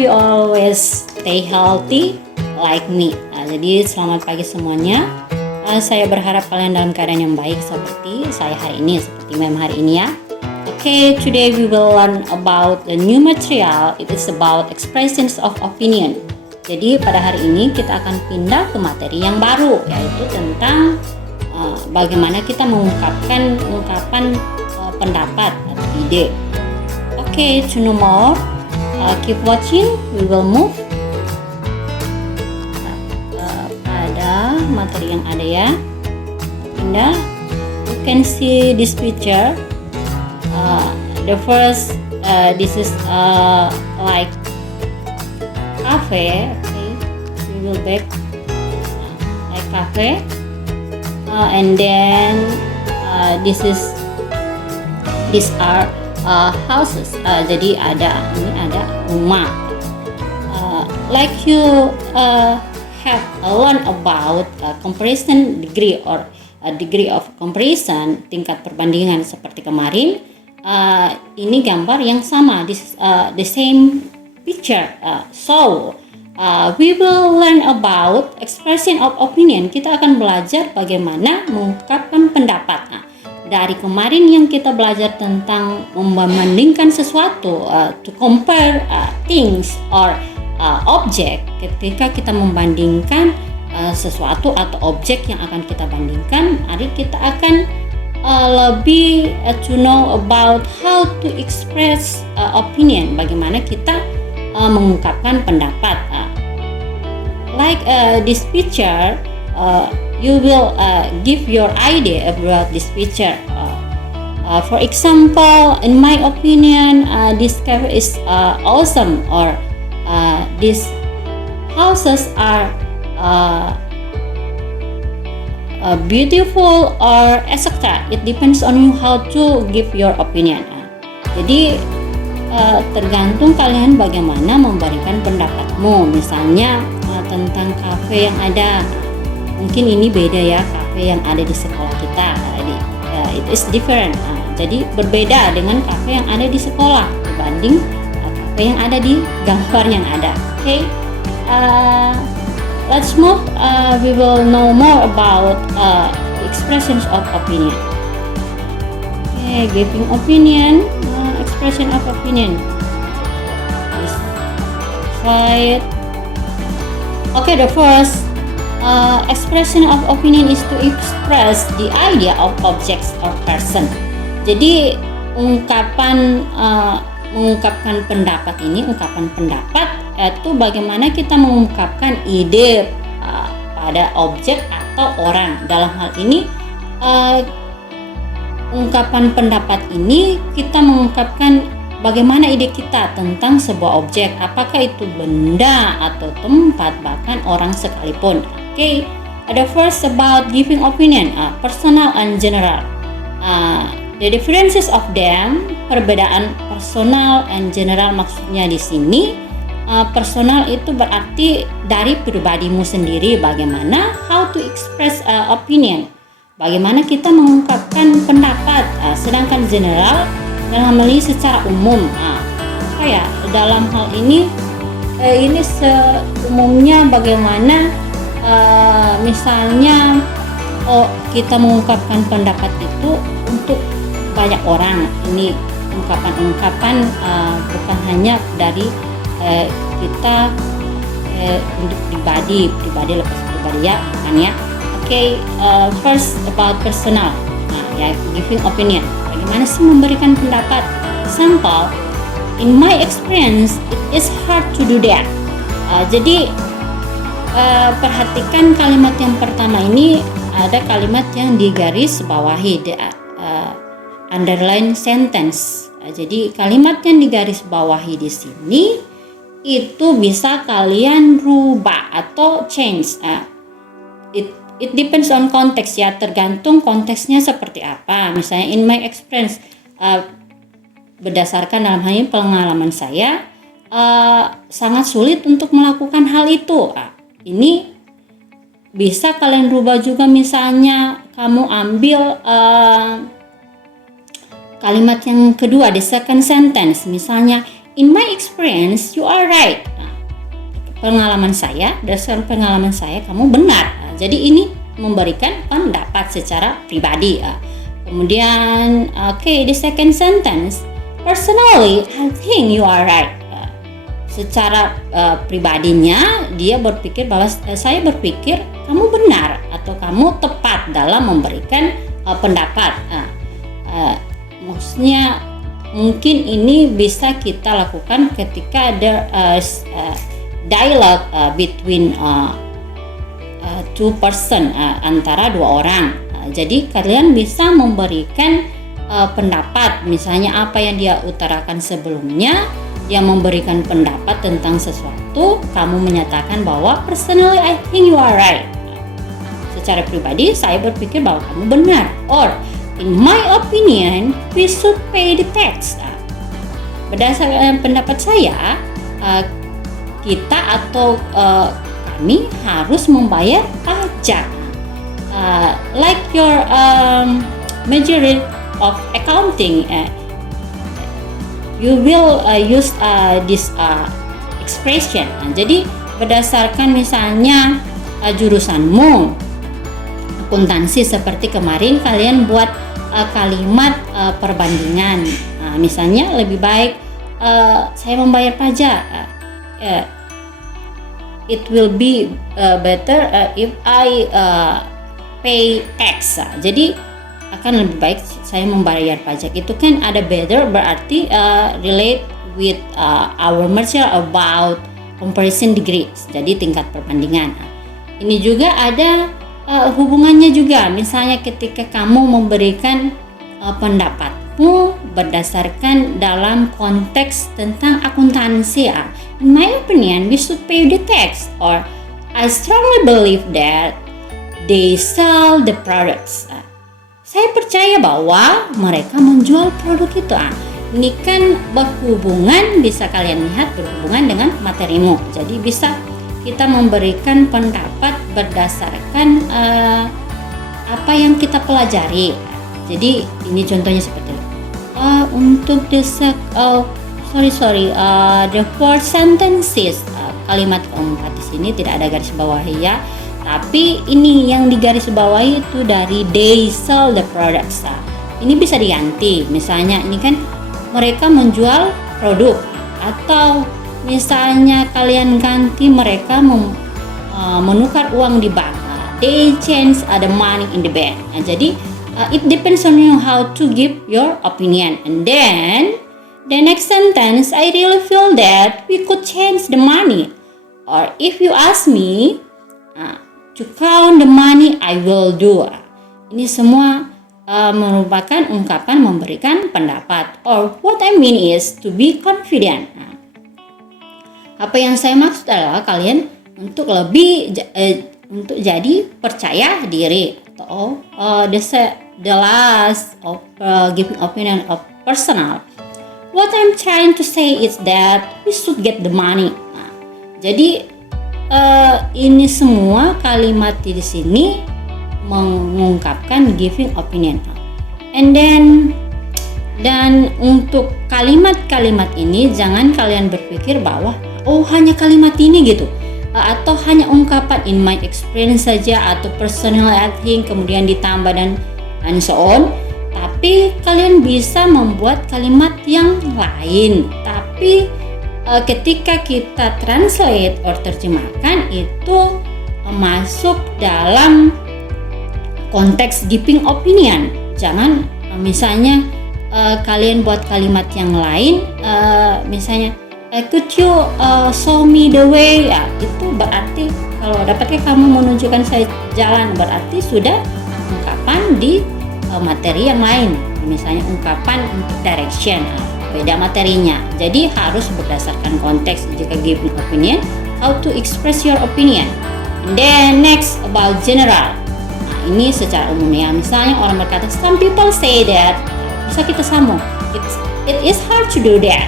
hope you always stay healthy like me. Jadi selamat pagi semuanya. Saya berharap kalian dalam keadaan yang baik seperti saya hari ini, seperti mem hari ini ya. Okay, today we will learn about the new material. It is about expressions of opinion. Jadi pada hari ini kita akan pindah ke materi yang baru, yaitu tentang bagaimana kita mengungkapkan ungkapan pendapat atau ide. Okay, to know more, keep watching. We will move pada materi yang ada ya. Pindah. You can see this picture. The first, this is like cafe. Okay, we will back like cafe, and then these are houses. Jadi ini ada rumah. Like you have learned about comparison degree or degree of comparison, tingkat perbandingan seperti kemarin. Ini gambar yang sama, this the same picture. So we will learn about expression of opinion. Kita akan belajar bagaimana mengungkapkan pendapat. Dari kemarin yang kita belajar tentang membandingkan sesuatu, to compare things or object. Ketika kita membandingkan sesuatu atau objek yang akan kita bandingkan, mari kita akan lebih to know about how to express opinion, bagaimana kita mengungkapkan pendapat. Like this picture, you will give your idea about this picture. For example, in my opinion, this cafe is awesome, or these houses are beautiful, or etc. It depends on you how to give your opinion. Jadi tergantung kalian bagaimana memberikan pendapatmu. Misalnya tentang kafe yang ada, mungkin ini beda ya, kafe yang ada di sekolah kita. It is different. Jadi berbeda dengan kafe yang ada di sekolah dibanding kafe yang ada di gambar yang ada. Okay. Let's move. We will know more about expressions of opinion. Okay, giving opinion, expression of opinion. This slide. Okay, the first expression of opinion is to express the idea of objects or person. Jadi mengungkapkan pendapat ini, ungkapan pendapat itu bagaimana kita mengungkapkan ide pada objek atau orang. Dalam hal ini ungkapan pendapat ini kita mengungkapkan bagaimana ide kita tentang sebuah objek, apakah itu benda atau tempat, bahkan orang sekalipun. Okay, the first about giving opinion, personal and general. The differences of them, perbedaan personal and general maksudnya di sini. Personal itu berarti dari pribadimu sendiri, bagaimana how to express opinion, bagaimana kita mengungkapkan pendapat. Sedangkan general dalam hal ini secara umum. Dalam hal ini seumumnya bagaimana misalnya kita mengungkapkan pendapat itu untuk banyak orang. Ini ungkapan-ungkapan bukan hanya dari kita untuk pribadi lepas pribadi ya, bukan ya. Okay, first about personal. Giving opinion. Bagaimana sih memberikan pendapat? Example, in my experience, it is hard to do that. Jadi perhatikan kalimat yang pertama ini, ada kalimat yang digaris bawahi, underline sentence. Jadi kalimat yang digaris bawahi di sini itu bisa kalian rubah atau change. It depends on context ya, tergantung konteksnya seperti apa. Misalnya in my experience, berdasarkan dalam hal ini pengalaman saya, sangat sulit untuk melakukan hal itu. Ini bisa kalian rubah juga, misalnya kamu ambil kalimat yang kedua, the second sentence, misalnya in my experience you are right. pengalaman saya, berdasarkan pengalaman saya kamu benar. Jadi ini memberikan pendapat secara pribadi. Kemudian, the second sentence, personally, I think you are right. Secara pribadinya dia berpikir bahwa saya berpikir kamu benar atau kamu tepat dalam memberikan pendapat. Maksudnya mungkin ini bisa kita lakukan ketika ada dialog between two person, antara dua orang. Jadi kalian bisa memberikan pendapat, misalnya apa yang dia utarakan sebelumnya, dia memberikan pendapat tentang sesuatu, kamu menyatakan bahwa personally I think you are right. Secara pribadi saya berpikir bahwa kamu benar, or in my opinion we should pay the tax. Berdasarkan pendapat saya, kita atau kami harus membayar pajak. Like your majority of accounting, you will use this expression. Jadi berdasarkan misalnya jurusanmu akuntansi, seperti kemarin kalian buat kalimat perbandingan. Misalnya lebih baik saya membayar pajak. It will be better if I pay tax. Jadi akan lebih baik saya membayar pajak. Itu kan ada better berarti relate with our measure about comparison degrees. Jadi tingkat perbandingan. Ini juga ada hubungannya juga. Misalnya ketika kamu memberikan pendapatmu berdasarkan dalam konteks tentang akuntansi. In my opinion, we should pay the tax, or I strongly believe that they sell the products. Saya percaya bahwa mereka menjual produk itu. Ini kan berhubungan, bisa kalian lihat berhubungan dengan materimu. Jadi bisa kita memberikan pendapat berdasarkan apa yang kita pelajari. Jadi ini contohnya seperti itu. Untuk the four sentences, kalimat keempat di sini tidak ada garis bawahi ya. Tapi ini yang digarisbawahi itu dari they sell the products. Ini bisa diganti. Misalnya ini kan mereka menjual produk, atau misalnya kalian ganti mereka menukar uang di bank. They change the money in the bank. Jadi it depends on you how to give your opinion. And then the next sentence, I really feel that we could change the money. Or if you ask me to count the money, I will do. Ini semua merupakan ungkapan memberikan pendapat. Or what I mean is to be confident. Apa yang saya maksud adalah kalian untuk lebih untuk jadi percaya diri. Atau the last of giving opinion of personal. What I'm trying to say is that we should get the money. Jadi ini semua kalimat di sini mengungkapkan giving opinion. And then dan untuk kalimat-kalimat ini jangan kalian berpikir bahwa hanya kalimat ini gitu, atau hanya ungkapan in my experience saja atau personal I think kemudian ditambah dan so on. Tapi kalian bisa membuat kalimat yang lain. Tapi ketika kita translate or terjemahkan itu masuk dalam konteks giving opinion. Jangan misalnya kalian buat kalimat yang lain, misalnya could you show me the way, itu berarti kalau dapatkah kamu menunjukkan saya jalan, berarti sudah ungkapan di materi yang lain. Misalnya ungkapan untuk direction, beda materinya. Jadi harus berdasarkan konteks jika giving opinion, how to express your opinion. And then next about general. Ini secara umum ya. Misalnya orang berkata some people say that, bisa kita sambung, it is hard to do that.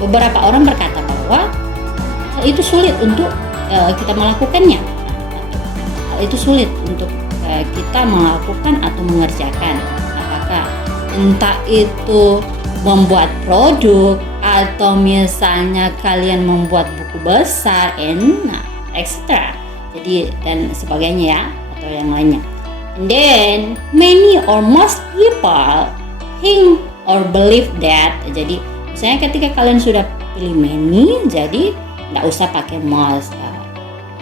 Beberapa orang berkata bahwa hal itu sulit untuk kita melakukannya. Hal itu sulit untuk kita melakukan atau mengerjakan. Apakah entah itu membuat produk atau misalnya kalian membuat buku besar, and etc. Jadi dan sebagainya ya, atau yang lainnya. And then many or most people think or believe that. Jadi misalnya ketika kalian sudah pilih many, jadi tidak usah pakai most.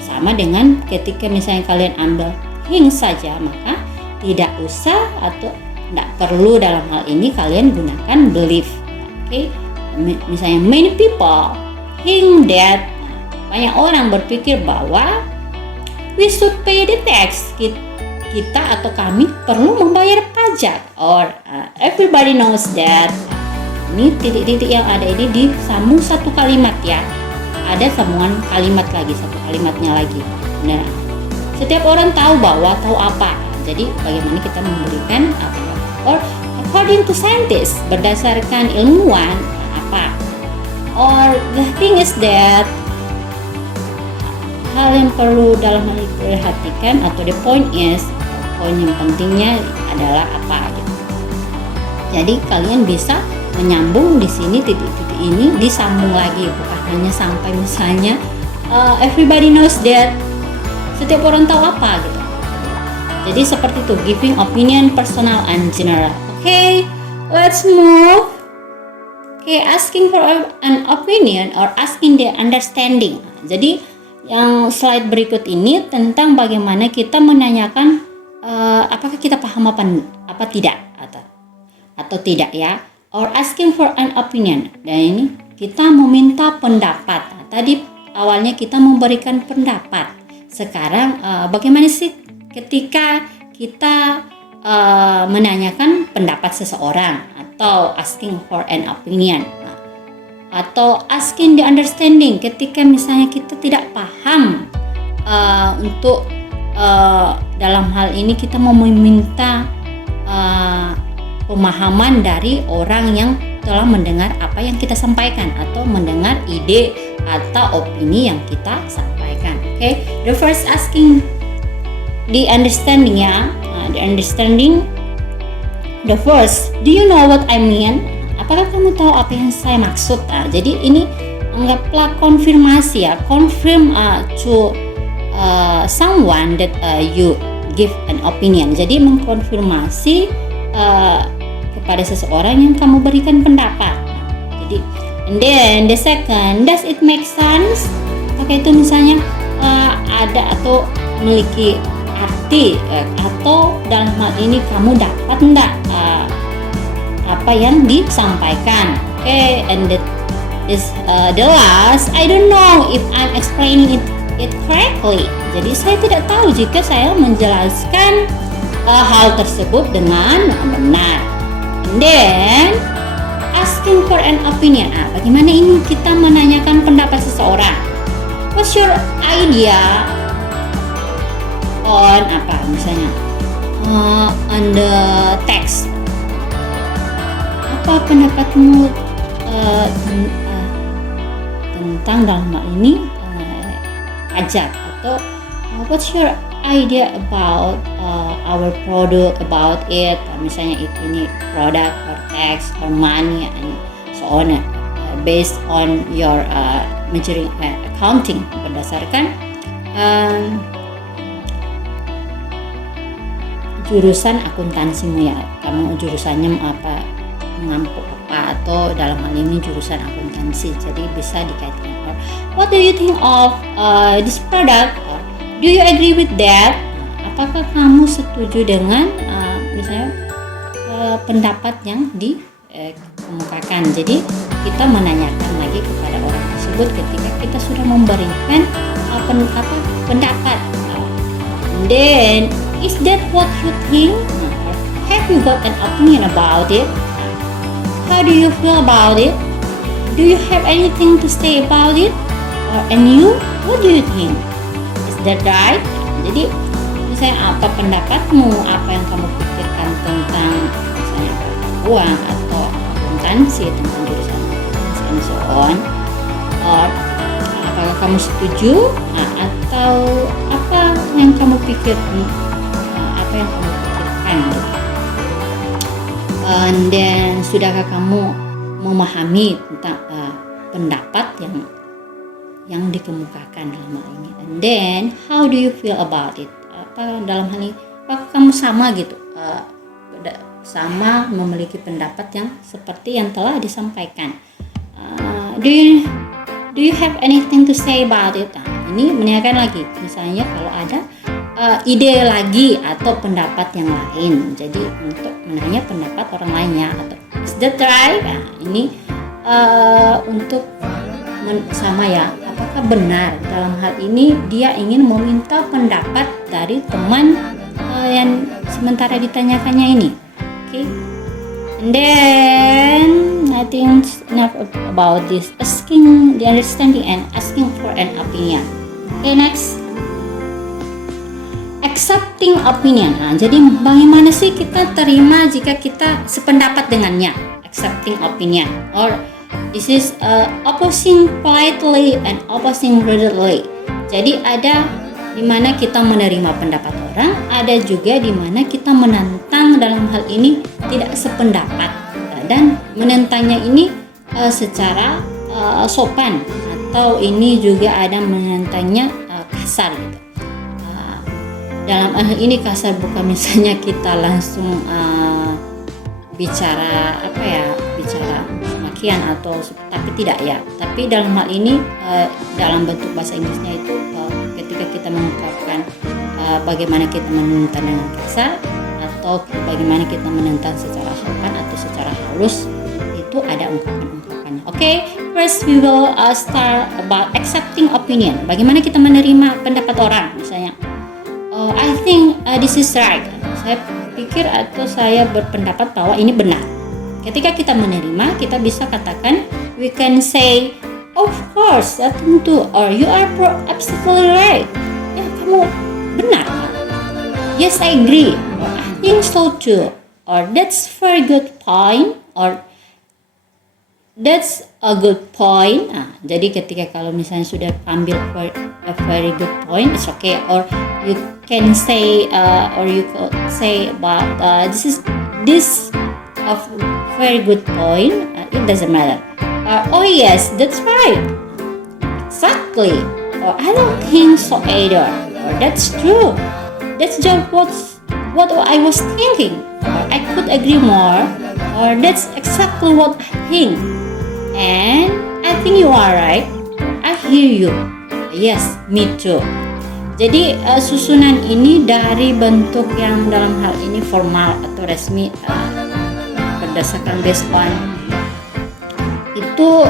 Sama dengan ketika misalnya kalian ambil think saja, maka tidak usah atau tidak perlu dalam hal ini kalian gunakan believe. Oke, misalnya many people think that, banyak orang berpikir bahwa we should pay the tax. Kita atau kami perlu membayar pajak, or everybody knows that. Ini titik-titik yang ada ini disambung satu kalimat ya. Ada sambungan kalimat lagi, satu kalimatnya lagi. Nah, setiap orang tahu bahwa tahu apa. Jadi bagaimana kita memberikan apa? Or according to scientists, berdasarkan ilmuwan apa? Or the thing is that, hal yang perlu dalam hal ini diperhatikan atau the point is, poin yang pentingnya adalah apa gitu. Jadi kalian bisa menyambung di sini, titik-titik ini disambung lagi, bukan hanya sampai misalnya everybody knows that, setiap orang tahu apa gitu. Jadi seperti itu, giving opinion personal and general. Okay, let's move. Okay, asking for an opinion or asking the understanding. Jadi yang slide berikut ini tentang bagaimana kita menanyakan apakah kita paham apa tidak atau tidak ya, or asking for an opinion. Dan ini kita meminta pendapat. Nah, tadi awalnya kita memberikan pendapat. Sekarang bagaimana sih ketika kita menanyakan pendapat seseorang atau asking for an opinion, atau asking the understanding ketika misalnya kita tidak paham untuk dalam hal ini kita mau meminta pemahaman dari orang yang telah mendengar apa yang kita sampaikan atau mendengar ide atau opini yang kita sampaikan. Okay, the first asking the understanding ya, the understanding. The first, do you know what I mean? Apakah kamu tahu apa yang saya maksud? Jadi ini anggaplah konfirmasi ya, confirm to someone that you give an opinion. Jadi mengkonfirmasi kepada seseorang yang kamu berikan pendapat. Jadi, and then the second, does it make sense? Apakah itu misalnya ada atau memiliki arti atau dalam hal ini kamu dapat enggak apa yang disampaikan? Okay, and the last, I don't know if I'm explaining it correctly. Jadi saya tidak tahu jika saya menjelaskan hal tersebut dengan benar. And then asking for an opinion. Bagaimana ini kita menanyakan pendapat seseorang? What's your idea on apa misalnya on the text? Apa pendapatmu tentang dalam hal ini pajak, atau what's your idea about our product, about it, misalnya ini product or tax or money and so on, based on your majoring accounting, berdasarkan jurusan akuntansimu ya, kamu jurusannya apa, mengampu apa, atau dalam hal ini jurusan akuntansi, jadi bisa dikaitkan. What do you think of this product? Do you agree with that? Apakah kamu setuju dengan misalnya pendapat yang dikemukakan? Jadi kita menanyakan lagi kepada orang tersebut ketika kita sudah memberikan pendapat. And then, is that what you think? Have you got an opinion about it? How do you feel about it? Do you have anything to say about it? And you, what do you think? Is that right? Jadi misalnya apa pendapatmu, apa yang kamu pikirkan tentang misalnya uang atau akuntansi, tentang jurusan akuntansi and so on, or apakah kamu setuju atau apa yang kamu pikirkan, apa yang kamu pikirkan gitu. And then sudahkah kamu memahami tentang pendapat yang yang dikemukakan dalam hal ini. And then how do you feel about it? Apa dalam hal ini apakah kamu sama gitu, sama memiliki pendapat yang seperti yang telah disampaikan? Do you have anything to say about it? Nah, ini menanyakan lagi, misalnya kalau ada ide lagi atau pendapat yang lain. Jadi untuk menanya pendapat orang lainnya, atau is that right? Nah, ini untuk sama ya, apakah benar dalam hal ini dia ingin meminta pendapat dari teman yang sementara ditanyakannya ini. Okay. And then I think enough about this, asking the understanding and asking for an opinion. Okay, next, accepting opinion. Nah, jadi bagaimana sih kita terima jika kita sependapat dengannya? Accepting opinion, or this is opposing politely and opposing rudely. Jadi ada di mana kita menerima pendapat orang, ada juga di mana kita menentang, dalam hal ini tidak sependapat, dan menentangnya ini secara sopan, atau ini juga ada menentangnya kasar gitu. Dalam hal ini kasar bukan misalnya kita langsung bicara bicara makian atau tapi tidak ya, tapi dalam hal ini dalam bentuk bahasa Inggrisnya itu ketika kita mengungkapkan bagaimana kita menentang dengan kasar atau bagaimana kita menentang secara sopan atau secara halus, itu ada ungkapan-ungkapannya. Okay, first we will start about accepting opinion. Bagaimana kita menerima pendapat orang, misalnya I think this is right. Saya pikir atau saya berpendapat bahwa ini benar. Ketika kita menerima, kita bisa katakan, we can say, of course, tentu, or you are absolutely right. Ya, kamu benar. Yes, I agree. Or I think so too. Or that's very good point. Or that's a good point. Nah, jadi ketika kalau misalnya sudah ambil a very good point, it's okay. Or you can say, or you could say about this of very good point. It doesn't matter. Oh yes, that's right. Exactly. Or I don't think so either. Or that's true. That's just what I was thinking. Or I could agree more. Or that's exactly what I think. And I think you are right. I hear you. Yes, me too. Jadi susunan ini dari bentuk yang dalam hal ini formal atau resmi, berdasarkan based on itu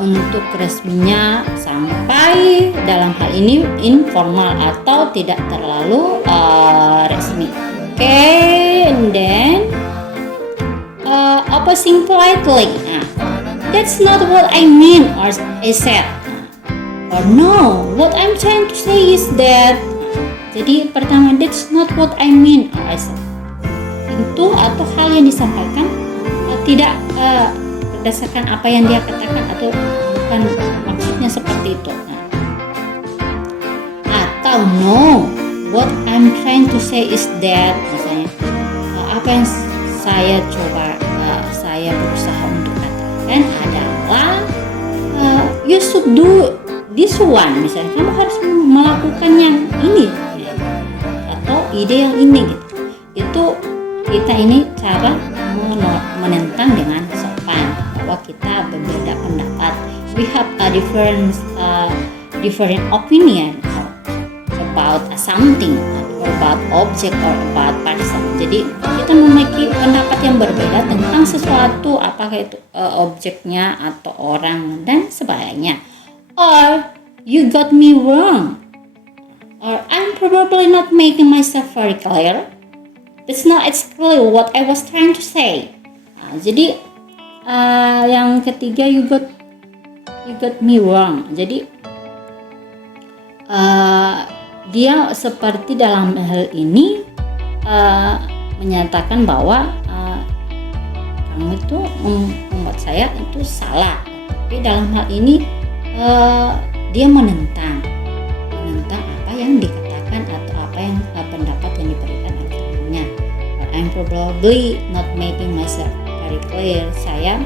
untuk resminya, sampai dalam hal ini informal atau tidak terlalu resmi. Okay, and then opposing politely. That's not what I mean or I said. Or no, what I'm trying to say is that. Jadi pertama, that's not what I mean or I said. Itu atau hal yang disampaikan tidak berdasarkan apa yang dia katakan atau bukan maksudnya seperti itu. Atau no, what I'm trying to say is that, misalnya apa yang saya berusaha untuk katakan adalah you should do this one, misalnya kamu harus melakukan yang ini atau ide yang ini gitu. Itu kita ini cara menentang dengan sopan bahwa kita berbeda pendapat. We have a different opinion about something, or about object, or about person. Jadi kita memiliki pendapat yang berbeda tentang sesuatu, apakah itu objeknya atau orang dan sebagainya. Or you got me wrong. Or I'm probably not making myself very clear. That's not exactly what I was trying to say. Jadi yang ketiga, you got me wrong. Jadi dia seperti dalam hal ini menyatakan bahwa kamu itu membuat saya itu salah. Tapi dalam hal ini dia menentang apa yang dikatakan atau apa yang pendapat yang diberikan oleh temannya. I'm probably not making myself very clear. Saya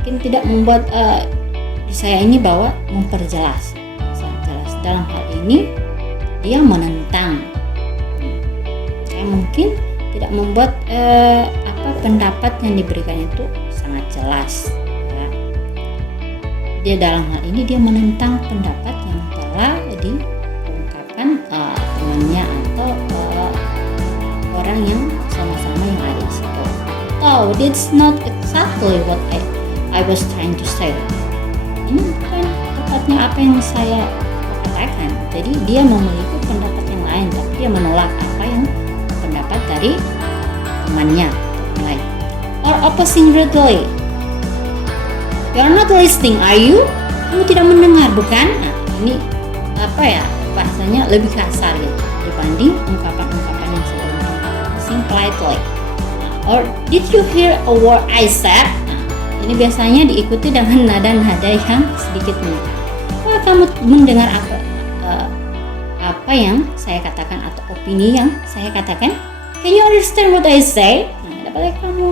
mungkin tidak membuat saya ini bahwa memperjelas. dalam hal ini dia menentang, mungkin tidak membuat pendapat yang diberikan itu sangat jelas. Ya. Dia dalam hal ini dia menentang pendapat yang telah diungkapkan temannya atau orang yang sama-sama yang ada di situ. Oh, that's not exactly what I was trying to say. Ini bukan tepatnya apa yang saya katakan. Jadi dia memiliki pendapat yang lain, tapi dia menolak apa yang pendapat dari temannya lain. Or opposing rudely. You're not listening, are you? Kamu tidak mendengar, bukan? Nah, ini bahasanya lebih kasar gitu dibanding ungkapan-ungkapan yang sebelumnya. Sing politely. Or did you hear a word I said? Nah, ini biasanya diikuti dengan nada-nada yang sedikit menekan. Wah, kamu mendengar apa yang saya katakan atau opini yang saya katakan? Can you understand what I say? Nah, dapatkah kamu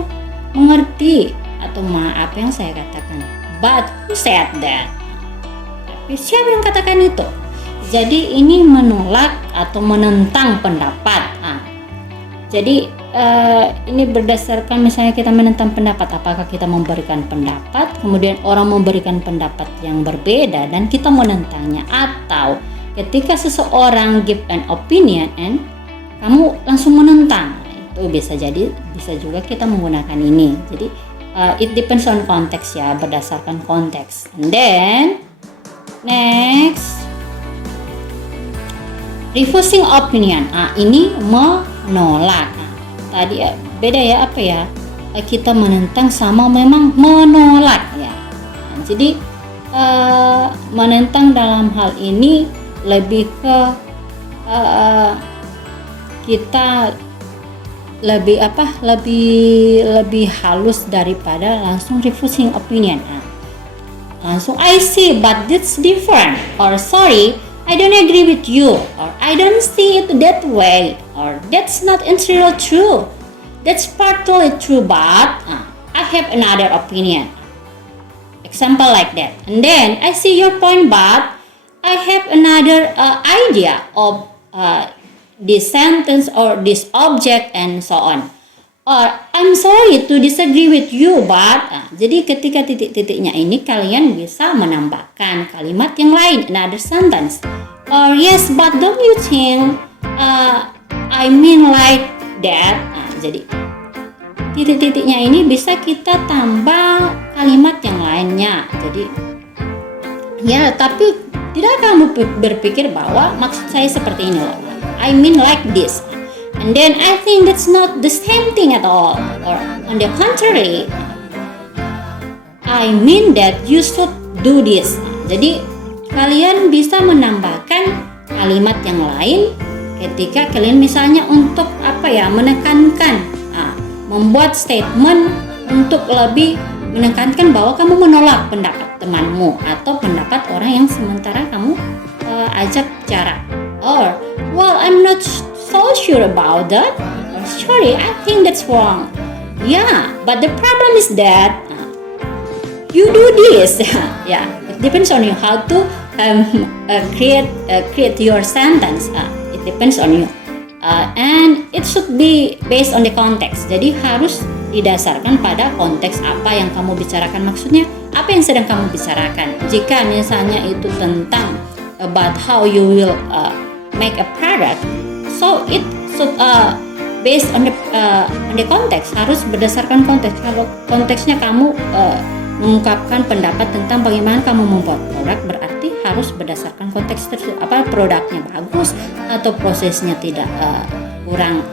mengerti atau apa yang saya katakan? But who said that? Tapi siapa yang katakan itu? Jadi ini menolak atau menentang pendapat. Jadi ini berdasarkan misalnya kita menentang pendapat, apakah kita memberikan pendapat, kemudian orang memberikan pendapat yang berbeda dan kita menentangnya, atau ketika seseorang give an opinion and kamu langsung menentang, itu bisa juga kita menggunakan ini. Jadi it depends on konteks ya, berdasarkan konteks. And then next, refusing opinion. Ini menolak. Tadi beda ya, kita menentang sama memang menolak ya. Jadi menentang dalam hal ini lebih ke kita lebih halus daripada langsung refusing opinion. Langsung I see but that's different, or sorry I don't agree with you, or I don't see it that way, or that's not entirely true, that's partly true but I have another opinion. Example like that. And then I see your point but I have another idea of this sentence or this object and so on. Or I'm sorry to disagree with you but jadi ketika titik-titiknya ini kalian bisa menambahkan kalimat yang lain, another sentence. Or yes but don't you think I mean like that. Jadi titik-titiknya ini bisa kita tambah kalimat yang lainnya. Jadi ya, tapi tidak kamu berpikir bahwa maksud saya seperti ini loh, I mean like this, and then I think that's not the same thing at all, or on the contrary I mean that you should do this. Jadi kalian bisa menambahkan kalimat yang lain ketika kalian misalnya untuk menekankan, membuat statement untuk lebih menekankan bahwa kamu menolak pendapat temanmu atau pendapat orang yang sementara kamu ajak bicara. Or well I'm not so sure about that, or sorry I think that's wrong. Yeah, but the problem is that you do this. Yeah, it depends on you how to create your sentence. It depends on you. And it should be based on the context. Jadi harus didasarkan pada konteks apa yang kamu bicarakan. Maksudnya apa yang sedang kamu bicarakan. Jika misalnya itu tentang about how you will make a product, so it should based on the context. Harus berdasarkan konteks. Kalau konteksnya kamu mengungkapkan pendapat tentang bagaimana kamu membuat produk, berarti harus berdasarkan konteks tersebut. Produknya bagus atau prosesnya tidak kurang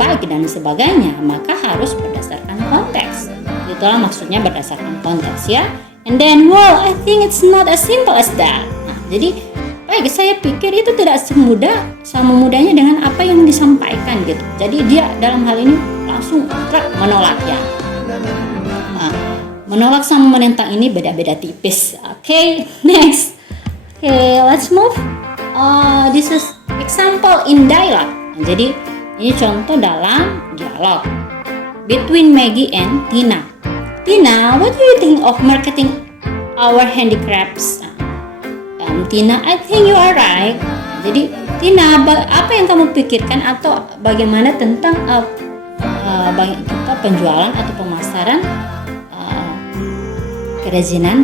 baik dan sebagainya, maka harus berdasarkan konteks. Itulah maksudnya berdasarkan konteks ya. And then well I think it's not as simple as that. Nah, jadi baik, saya pikir itu tidak sama mudahnya dengan apa yang disampaikan gitu. Jadi dia dalam hal ini langsung menolak ya. Menolak sama menentang ini beda-beda tipis. Okay, next. Okay, let's move. This is example in dialogue. Jadi ini contoh dalam dialog between Maggie and Tina. Tina, what do you think of marketing our handicrafts? Tina, I think you are right. Jadi Tina, apa yang kamu pikirkan atau bagaimana tentang kita penjualan atau pemasaran kerajinan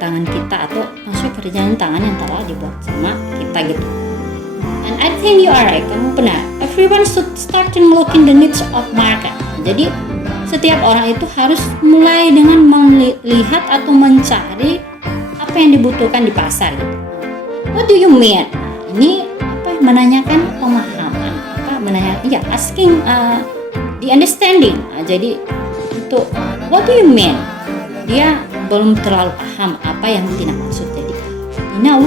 tangan kita atau maksudnya kerajinan tangan yang telah dibuat sama kita gitu. And I think you are right, kamu benar. Everyone should start looking the needs of market. Jadi setiap orang itu harus mulai dengan melihat atau mencari apa yang dibutuhkan di pasar gitu. What do you mean? Ini menanyakan pemahaman, asking the understanding. Jadi untuk what do you mean? Dia belum terlalu paham apa yang Tina maksud. Jadi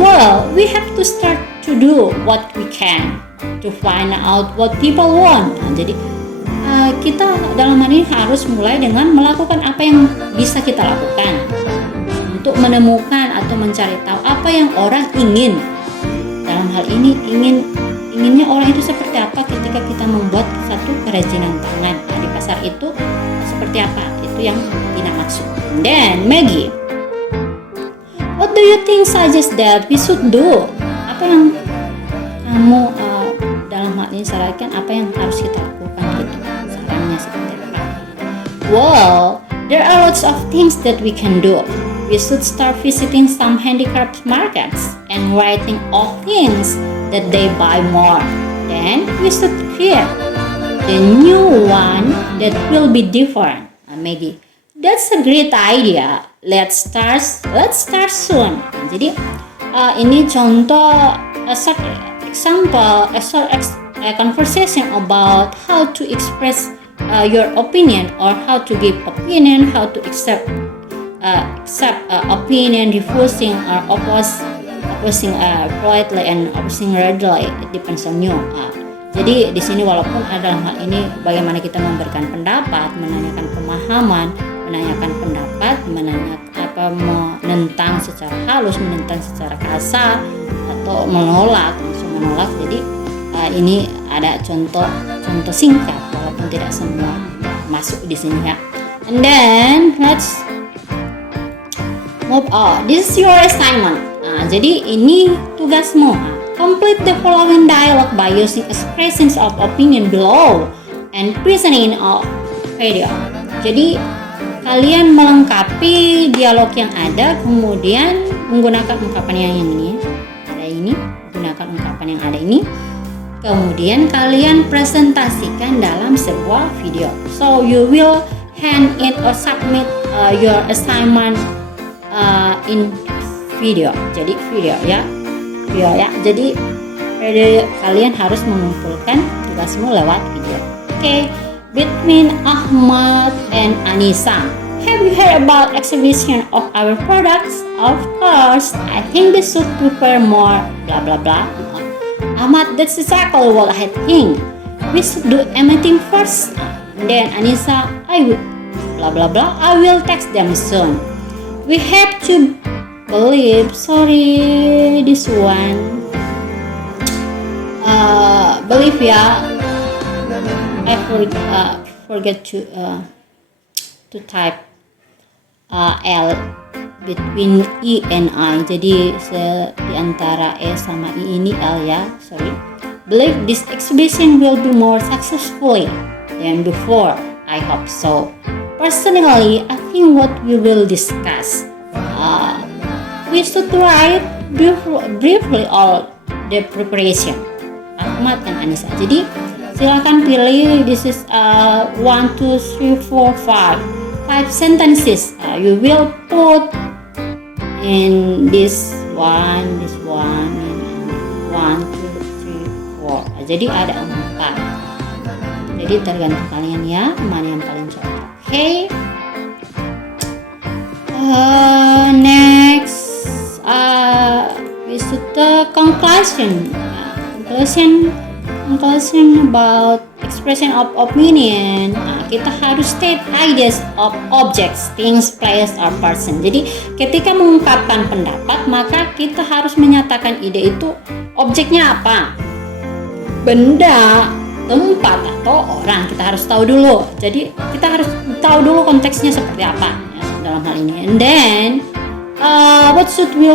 well, we have to start to do what we can to find out what people want. Jadi kita dalam hal ini harus mulai dengan melakukan apa yang bisa kita lakukan untuk menemukan atau mencari tahu apa yang orang ingin. Dalam hal ini inginnya orang itu seperti apa ketika kita membuat satu kerajinan tangan. Di pasar itu seperti apa? Itu yang Tina maksud. Dan Maggie, what do you think suggest that we should do? Apa yang kamu dalam hal ini sarankan, apa yang harus kita lakukan gitu? Sarannya seperti apa? Well, there are lots of things that we can do. We should start visiting some handicraft markets and writing off things that they buy more. Then we should create the new one that will be different. Maggie, that's a great idea. Let's start soon. Jadi ini contoh a conversation about how to express your opinion or how to give opinion, how to accept opinion, refusing or opposing politely and opposing readily. It depends on you. Jadi di sini walaupun dalam hal ini bagaimana kita memberikan pendapat, menanyakan pemahaman, menanyakan pendapat, menentang secara halus, menentang secara kasar, atau menolak, langsung menolak. Jadi ini ada contoh singkat walaupun tidak semua masuk di sini ya. And then let's move on. This is your assignment. Jadi ini tugasmu. Complete the following dialogue by using expressions of opinion below and presenting a video. Jadi kalian melengkapi dialog yang ada, kemudian menggunakan ungkapan yang ini, gunakan ungkapan yang ada ini. Kemudian kalian presentasikan dalam sebuah video. So you will hand it or submit your assignment in video. Jadi video ya. Jadi kalian harus mengumpulkan tugasmu lewat video. Okay. Between Ahmad and Anissa, have you heard about exhibition of our products? Of course, I think we should prepare more. Blah blah blah. Ahmad, that's exactly what I think. We should do everything first. And then Anissa, I will text them soon. We have to believe. Sorry, this one. Believe ya. I forget to type L between E and I. Jadi di antara E sama I ini L ya. Sorry. Believe this exhibition will be more successfully than before. I hope so. Personally, I think what we will discuss. We should write briefly all the preparation. Ahmad dan Anissa. Jadi silakan pilih. This is 1, 2, 3, 4, 5 sentences. You will put in this one, and 1, 2, 3, 4. Jadi ada 4. Jadi tergantung kalian ya, mana yang paling cocok. Okay. Next, we should conclusion about expression of opinion. Kita harus state ideas of objects, things, place, or person. Jadi ketika mengungkapkan pendapat, maka kita harus menyatakan ide itu objeknya apa, benda, tempat, atau orang. Kita harus tahu dulu. Jadi kita harus tahu dulu konteksnya seperti apa ya, dalam hal ini. And then what should we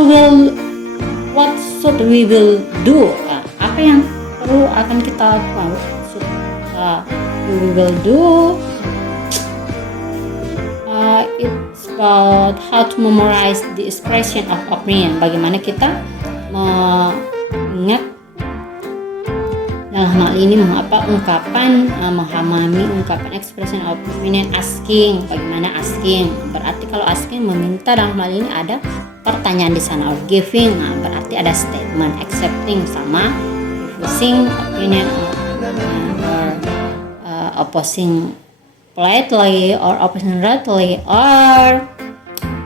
will do? Apa yang perlu akan kita lakukan? What should we will do? It's about how to memorize the expression of opinion. Bagaimana kita mengingat dalam hal ini ungkapan memahami ungkapan expression of opinion. Asking, bagaimana asking? Berarti kalau asking meminta, dalam hal ini ada pertanyaan di sana. Or giving, berarti ada statement. Accepting sama refusing opinion or opposing politely or opposing rudely or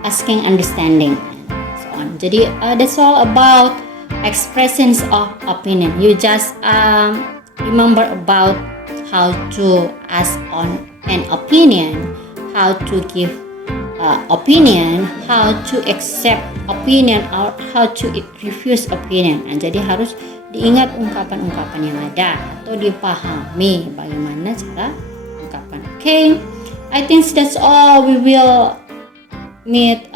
asking understanding and so on. Jadi that's all about expressions of opinion. You just remember about how to ask on an opinion, how to give opinion, how to accept opinion, or how to refuse opinion. Nah, jadi harus diingat ungkapan-ungkapan yang ada atau dipahami bagaimana cara ungkapan. Okay, I think that's all. We will meet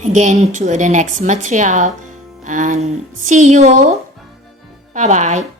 again to the next material and see you. Bye bye.